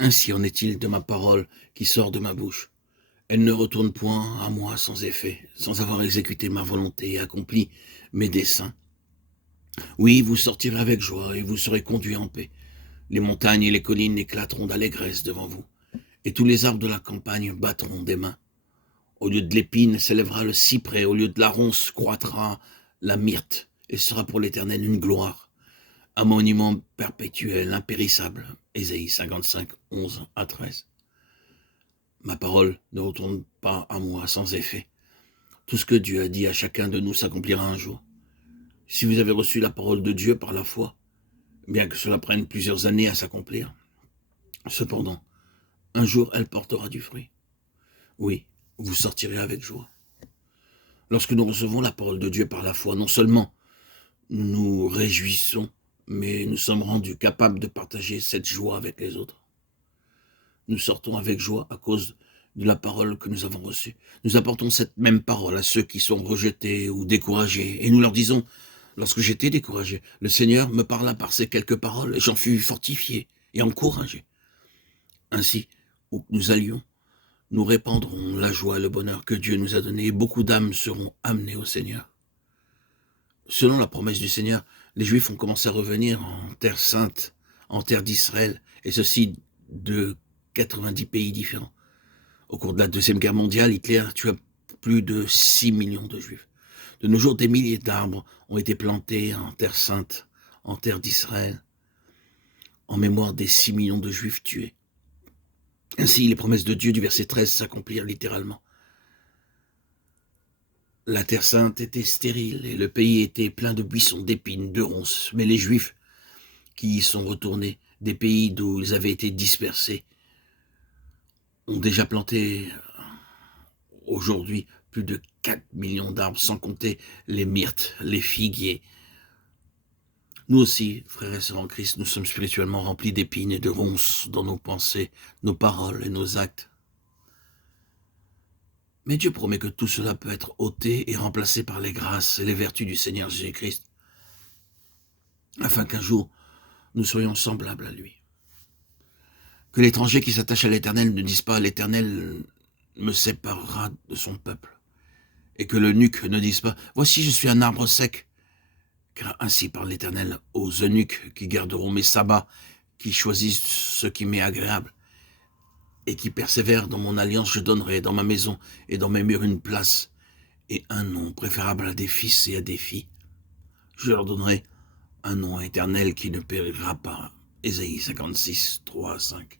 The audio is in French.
Ainsi en est-il de ma parole qui sort de ma bouche. Elle ne retourne point à moi sans effet, sans avoir exécuté ma volonté et accompli mes desseins. Oui, vous sortirez avec joie et vous serez conduits en paix. Les montagnes et les collines éclateront d'allégresse devant vous, et tous les arbres de la campagne battront des mains. Au lieu de l'épine s'élèvera le cyprès, au lieu de la ronce croîtra la myrte, et sera pour l'Éternel une gloire, un monument perpétuel, impérissable. Ésaïe 55, 11 à 13. Ma parole ne retourne pas à moi sans effet. Tout ce que Dieu a dit à chacun de nous s'accomplira un jour. Si vous avez reçu la parole de Dieu par la foi, bien que cela prenne plusieurs années à s'accomplir, cependant, un jour elle portera du fruit. Oui, vous sortirez avec joie. Lorsque nous recevons la parole de Dieu par la foi, non seulement nous nous réjouissons, mais nous sommes rendus capables de partager cette joie avec les autres. Nous sortons avec joie à cause de la parole que nous avons reçue. Nous apportons cette même parole à ceux qui sont rejetés ou découragés, et nous leur disons: lorsque j'étais découragé, le Seigneur me parla par ces quelques paroles, et j'en fus fortifié et encouragé. Ainsi, où que nous allions, nous répandrons la joie et le bonheur que Dieu nous a donné, et beaucoup d'âmes seront amenées au Seigneur. Selon la promesse du Seigneur, les Juifs ont commencé à revenir en terre sainte, en terre d'Israël, et ceci de 90 pays différents. Au cours de la Deuxième Guerre mondiale, Hitler tua plus de 6 millions de Juifs. De nos jours, des milliers d'arbres ont été plantés en terre sainte, en terre d'Israël, en mémoire des 6 millions de Juifs tués. Ainsi, les promesses de Dieu du verset 13 s'accomplirent littéralement. La terre sainte était stérile et le pays était plein de buissons, d'épines, de ronces. Mais les Juifs qui y sont retournés des pays d'où ils avaient été dispersés ont déjà planté aujourd'hui plus de 4 millions d'arbres, sans compter les myrtes, les figuiers. Nous aussi, frères et sœurs en Christ, nous sommes spirituellement remplis d'épines et de ronces dans nos pensées, nos paroles et nos actes. Mais Dieu promet que tout cela peut être ôté et remplacé par les grâces et les vertus du Seigneur Jésus-Christ, afin qu'un jour nous soyons semblables à lui. Que l'étranger qui s'attache à l'Éternel ne dise pas: l'Éternel me séparera de son peuple. Et que l'eunuque ne dise pas: voici je suis un arbre sec. Car ainsi parle l'Éternel aux eunuques qui garderont mes sabbats, qui choisissent ce qui m'est agréable, et qui persévèrent dans mon alliance. Je donnerai dans ma maison et dans mes murs une place et un nom préférable à des fils et à des filles. Je leur donnerai un nom éternel qui ne périra pas. Ésaïe 56, 3 à 5.